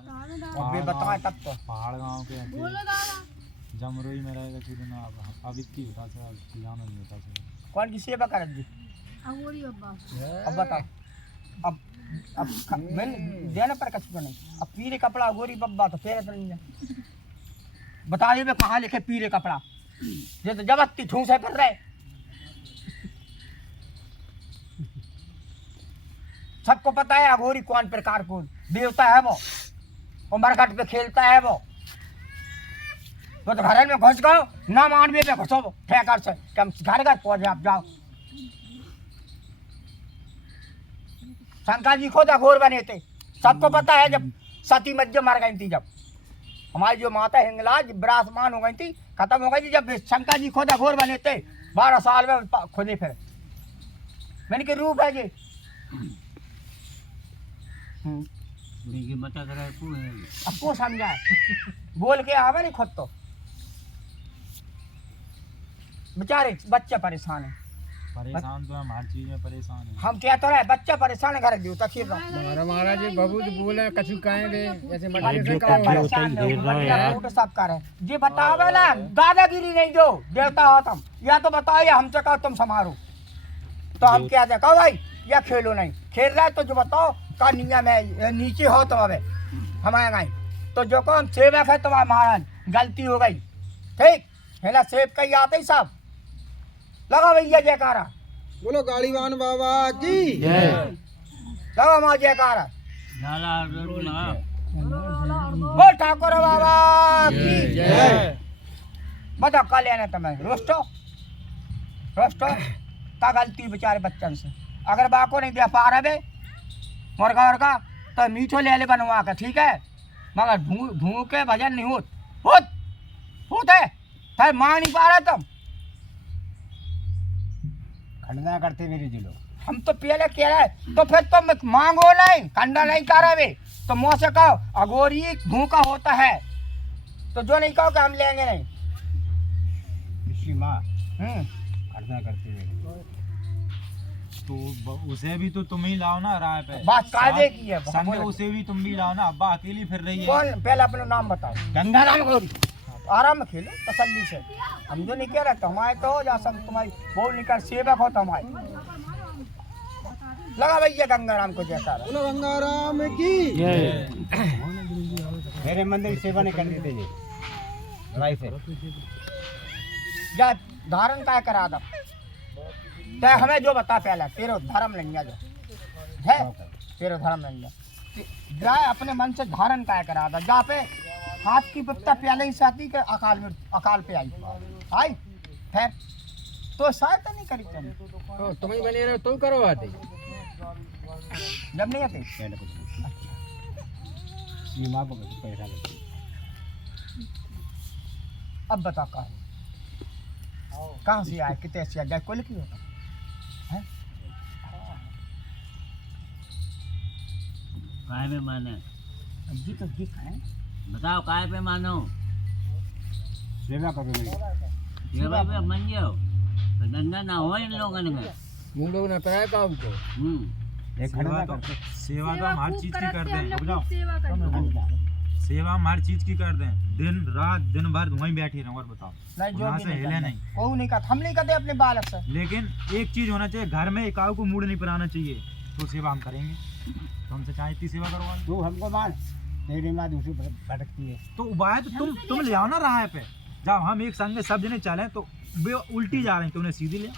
अब भी बताए तब तो पहाड़ गांव के जमरोई में रहेगा कि दिन अब इसकी बता से जाना नहीं बता से कौन की सेवा कर दी अब बताओ अब मैंने देने पर कछु को नहीं अब पीले कपड़ा गोरी बब्बा तो फेरे तो नहीं है बता दे कहाँ लिखे पीले कपड़ा ये तो जबरती ठूस है कर रहे सबको पता है अघोरी कौन प्रकार को देवता है वो मरघट पे खेलता है वो तो घर में घुस गओ ना मानवे पे घुसो ठेकर से कि हम घर घर पहुंचे आप जाओ शंकर जी खुद अघोर बने थे सबको पता है जब सती मज्जा मर गई थी जब हमारी जो माता हिंगलाज विरासमान हो गई थी खत्म हो गई थी जब शंकर जी खुद अघोर बने थे 12 साल में खुदे फिर मैंने के रूप है जी अब को समझा बोल के आवे नहीं खुद तो बेचारे बच्चे परेशान है परेशान तो हम हर चीज में परेशान है हम क्या तो रहे बच्चा परेशान है घर दियो तखीर महाराज जी बाबू जी बोले कछु कहेंगे जैसे सब करे जी बतावे ना दादागिरी नहीं दो देवता हो तुम या तो बताओ या हमसे कहो तुम समारो तो हम क्या दे कहो भाई या खेलो नहीं खेल रहा है तो जो बताओ का नियम है नीचे हो तुम अबे हमारे गाई तो जो को हम सेवक है तुम्हारा महाराज गलती हो गई ठीक है ना सेब कहीं आते ही सब लगा भैया जयकारा बोलो गाड़ीवान बाबा की लगा माँ जयकारा बोल ठाकुर बाबा की बताओ कल लेना तुम्हें रोस्टो रोस्टो का गलती बेचारे बच्चन से अगर बाको नहीं दे पा रहे मुर्गा वर्गा तो मीठो ले ले बनवा के ठीक है मगर भू के भजन नहीं होत है मां नहीं पा रहे तुम खंडना करते मेरे जिलो हम तो पहले कह रहे तो फिर तुम मांगो नहीं खंडा नहीं कर रहे तो मुँह से कहो अघोरी भू का होता है तो जो नहीं कहो कि हम लेंगे नहीं माँ खंडना करते मेरे तो उसे भी तो तुम ही लाओ ना राय पे बात कायदे की है संग उसे भी तुम भी लाओ ना अब्बा अकेली फिर रही है कौन पहले अपना नाम बताओ गंगाराम गौरी आराम में खेलो तसल्ली से हम जो नहीं कह रहे तो हमारे तो हो जा सब तुम्हारी बोल निकल सेवक हो तो हमारे लगा भैया गंगाराम को जयकारा बोलो गंगाराम की मेरे मंदिर की सेवा नहीं करनी चाहिए लड़ाई से जा धारण काय करा दो ते हमें जो बता पहले तेरो धर्म लेंगे जो है तेरो धर्म लेंगे जाए अपने मन से धारण काय करा दो जा पे हाथ की विपता पहले ही साथी के अकाल पे आई फिर तो शायद नहीं करी तुम तुम ही बने रहो तुम करो आते जब नहीं आते सीमा को पैसा लेते अब बता कहाँ से आए कितने से आए कुल की होता है काय पे माने जी तो जी खाए बताओ काय पे मानो सेवा करो मेरी ये भाई पे मन जाओ तो धंधा ना हो इन लोगों ने मुंह लोग ना कराए काम को एक सेवा तो हम हर चीज की करते हैं सेवा हम हर चीज की करते हैं दिन रात दिन भर वहीं बैठे रहो और बताओ नहीं जो यहाँ भी से हिले नहीं कोई नहीं कहता हम नहीं कहते अपने बालक से लेकिन एक चीज होना चाहिए घर में एकाऊ को मूड नहीं बनाना चाहिए तो सेवा हम करेंगे तो हमसे चाहे इतनी सेवा करवा तू हमको मान तेरी माँ दूसरी भटकती है तो उबाय तो तुम ले आओ ना राह पे जब हम एक संग सब जने चले तो वे उल्टी जा रहे हैं तुमने सीधी ले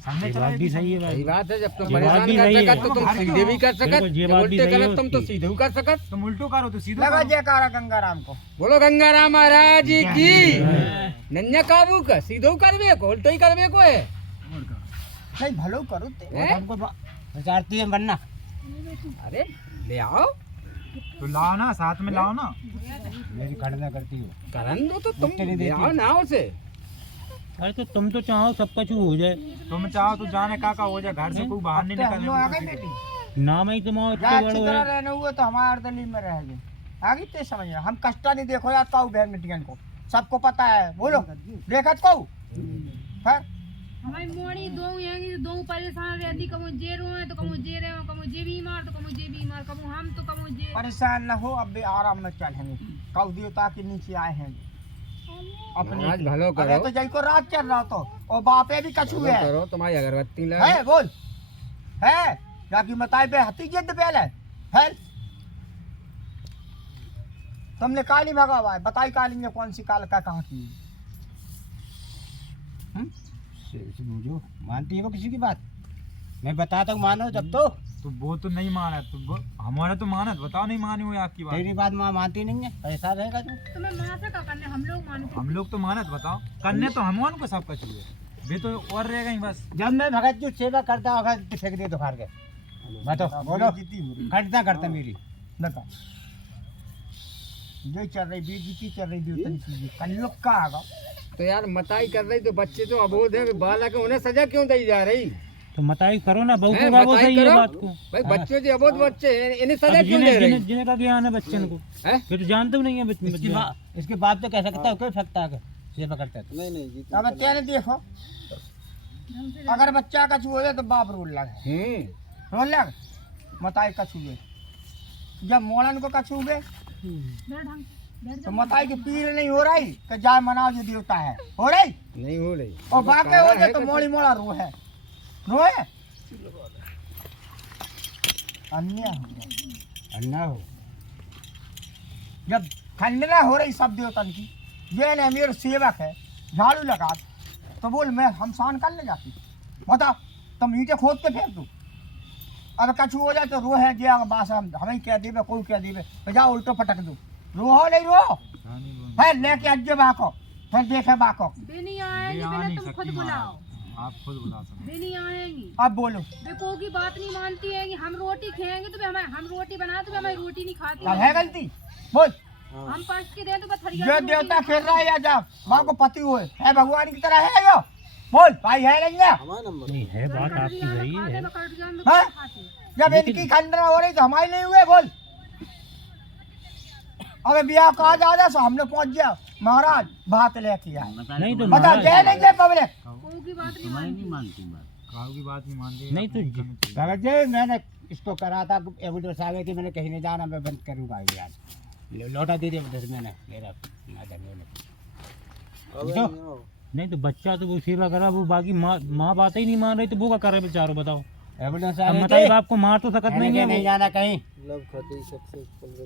संग चला भी सही है भाई बात है जब तुम ये बात परेशान भी कर सही है। सकत तो तुम सीधे भी कर सकत उल्टे करत तुम तो सीधे भी कर सकत तुम उल्टो करो तो सीधे लगा करो। जयकारा गंगाराम को बोलो गंगाराम महाराज जी की नन्या काबू का सीधो करबे को उल्टो ही करबे को है नहीं भलो करो ते हैं? हमको विचारती है बनना अरे ले आओ तो लाओ ना साथ में लाओ ना मेरी खड़ना करती हो करन दो तो तुम नहीं ले आओ ना उसे अरे तो तुम तो चाहो सब कुछ हो जाए तुम चाहो तो जाने का हो जाए घर से कोई बाहर नहीं हम लोग आ गए निकलने बेटी नाम ही तुम या अच्छी तरह रहने हुए तो हमारे अर्दली में रह गए आगे ते समझ हम कष्टा नहीं देखो यार काऊ बहन मिटियन को सबको पता है बोलो देखत को फिर हमारी मोड़ी दो हैं दो परेशान रहती, कमो जे रोए तो कमो जे रहे हो, कमो जे बीमार तो कमो जे बीमार, कमो हम तो कमो जे। परेशान न हो, अब भी आराम में चलेंगे। कौ देवता के नीचे आए हैं अपने आज भलो करो। अरे तो जय को रात चल रहा तो और बापे भी कछु है करो तुम्हारी अगरबत्ती ला है बोल है जाकी मताई पे हती जिद पहले है। तुमने काली भगा हुआ है, बताई काली ने कौन सी काल का कहाँ की? समझो मानती है वो किसी की बात? मैं बताता हूँ मानो जब तो वो तो नहीं माना, तो हमारा तो माना, बताओ नहीं मानी हुई आपकी बात। तेरी बात माँ मानती नहीं है, ऐसा रहेगा तू। तो मैं माँ से क्या करने, हम लोग मानते। हम लोग तो मानत, बताओ करने तो हम को सब कछु है, वे तो और रह गई बस। जब मैं भगत जी सेवा करता होगा तो फेंक दिए तो हार गए। बताओ बोलो करता करता मेरी बता जो चल रही बेइज्जती चल रही देवता की कल्लुक का आगा। तो यार मताई कर रही तो बच्चे तो अबोध है, बालक है, उन्हें सजा क्यों दी जा रही? तो मताई करो ना, बहू हैं, को वो मताई सही है करो। बात को। भाई बच्चे जो अबोध बच्चे हैं इन्हें सजा अब क्यों दे रही? जिन्हें का ज्ञान है बच्चन को, हैं? ये तो जानते भी नहीं है बच्चे। इसके बाप तो कह सकता है कोई फेंकता है सेवा करता है तो। अब तेरे देखो अगर बच्चा कछु हो जाए तो बाप रोल लगे, रोल लग मताई कछु हुए। जब मोड़न को कछु हुए बैठ ढंग से, बैठ तो मताई की पीर नहीं हो रही कि जाए मनाओ जो देवता है, हो रही नहीं हो रही। और बाके हो जाए तो मोड़ी मोड़ा रो है रोए अन्य अन्ना हो जब खंडना हो रही सब देवतन की, ये ने मेरे सेवक है झाड़ू लगा तो बोल मैं हमसान कर ले जाती, बता तुम ईटे खोद के फेंक दो। अब कछु हो जाए तो रो है जे बास हमें क्या देवे कोई क्या देवे तो जाओ उल्टो पटक दो, रो हो नहीं रो है लेके अज्जे बाको फिर देखे बाको वे नहीं आएंगी, पहले तुम खुद बुलाओ। आप खुद बुला सकते। वे नहीं आएंगी, अब बोलो वे को की बात नहीं मानती है कि हम रोटी खाएंगे तो हम रोटी बनाए तो हमारी रोटी नहीं खाती कब है गलती बोल। हम पढ़ के दे तो बस थरिया जो की रोटी देवता नहीं खेल रहा है खाती। या जा माँ को पति हुए है भगवान की तरह है यो बोल भाई है नहीं है नहीं है बात आपकी सही है। हाँ? जब इनकी खंडना हो रही तो हमारी नहीं हुए बोल। अबे ब्याह कहा जा सो हम लोग पहुंच गया महाराज बात लेके आए नहीं तो बता जय नहीं जय पब्लिक को की बात नहीं तुम्हारी मानती। नहीं मानती बात। काऊ की बात नहीं मानते। नहीं तो भगत जी मैंने इसको करा था एविडेंस आ गई थी, मैंने कहीं नहीं जाना, मैं बंद करूँगा यार लौटा दे दिया उधर मैंने मेरा नहीं तो बच्चा तो वो सेवा करा, वो बाकी माँ बात ही नहीं मान रही तो वो क्या कर रहे बेचारो, बताओ। एविडेंस आ अब गई मताई थी, बाप को मार तो सकत नहीं मैंने है नहीं वो। जाना कहीं।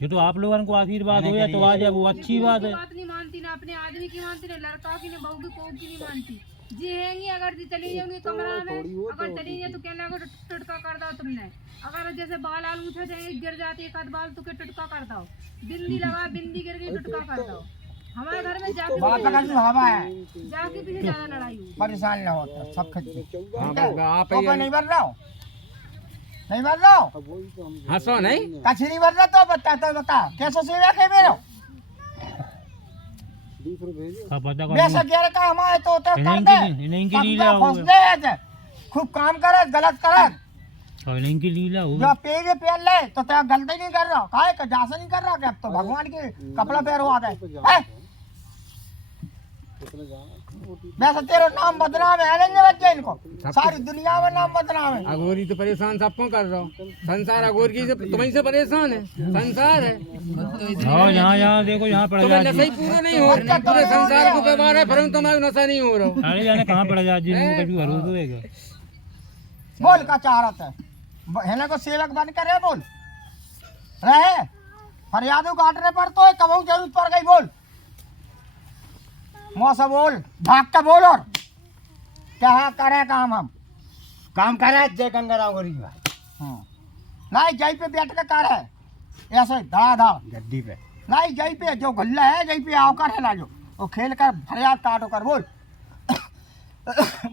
ये तो आप लोगों को आशीर्वाद हो जाए तो आ जाए, वो अच्छी बात है। बात नहीं मानती ना अपने आदमी की मानती ना लड़का की ना बहू की कोक की नहीं मानती। जी हैंगी अगर जी चली जाऊंगी कमरा में, अगर चली जाए तो क्या लगा टुटका कर दो तुमने। अगर जैसे बाल आल उठे जाएंगे गिर जाती एक आध बाल तो क्या टुटका कर दो, बिंदी लगा बिंदी गिर गई टुटका कर दो। हमारे घर में जाके बात अगर जो हवा है पीछे ज्यादा लड़ाई हुई। परेशान न होता सब खच्ची आप तो नहीं बन रहा हो नहीं बन रहा हो हंसो नहीं। कछ नहीं बन रहा तो बता कैसे सेवा के मेरो पता वैसे गिर का हमारे तो कर दे इन्हीं की लीला सब हो फंस दे खूब काम करे गलत करे इन्हीं की लीला हो। जो पेड़ पहन ले तो तेरा गलती नहीं कर रहा काहे का जासा नहीं कर रहा कि अब तो भगवान के कपड़ा पहनवा दे हैं? वैसे तेरा नाम बदनाम है लेंगे बच्चे इनको सारी दुनिया में नाम बदनाम है। अघोरी तो परेशान सबको कर रहा हूँ, संसार अघोर की से तुम्हीं से परेशान है, संसार है। हाँ यहाँ यहाँ देखो यहाँ पड़ तुम्हें जा। नशा ही पूरा नहीं हो रहा, पूरे संसार को बीमार है, फिर तुम्हारा नशा नहीं हो रहा। अरे जाने कहाँ पड़ जा जी, कभी भरोसा होएगा। बोल का चाहत है हेले को सेवक बन करे बोल रहे फरियादों काटने पर तो कबू जरूरत पड़ गई बोल मौसा बोल भाग का बोल और क्या करे काम करे जय गंगाराम गौरी नहीं जय पे बैठ के कर है ऐसे धड़ा गद्दी पे नहीं जय पे जो गल्ला है जय पे आओ कर है जो वो खेल कर फरियाद काटो कर बोल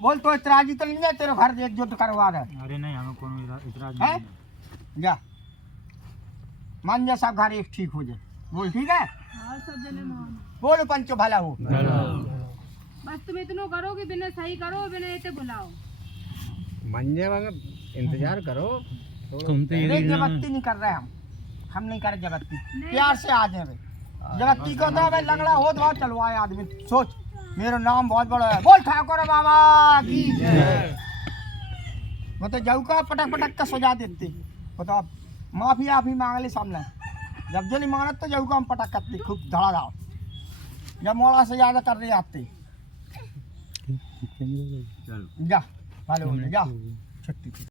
बोल तो इतराजी तो नहीं है तेरे घर एकजुट करवा दे अरे नहीं हमें कोनो इतराज हैं? नहीं है। जा मान जा सब घर एक ठीक हो जाए बोल ठीक है हाँ सब जने मान बोलो पंचो भला हो बस तुम इतना करो कि बिना सही करो बिना इतने बुलाओ। मंजे वाला इंतजार करो। तुम तो ये नहीं लीला जबरदस्ती नहीं कर रहे हम नहीं कर जबरदस्ती प्यार से आ जाए जबरदस्ती को तो भाई लंगड़ा हो तो चलवाए आदमी सोच मेरा नाम बहुत बड़ा है, बोल ठाकुर बाबा की वो तो जाऊ का पटक पटक का सजा देते, बताओ माफी आफी मांग ले सामने, जब जो नहीं मांगना तो जाऊ का हम पटक करते खूब धड़ाधड़, जब मोड़ा से ज्यादा कर रहे आते चलो जा, जा छुट्टी।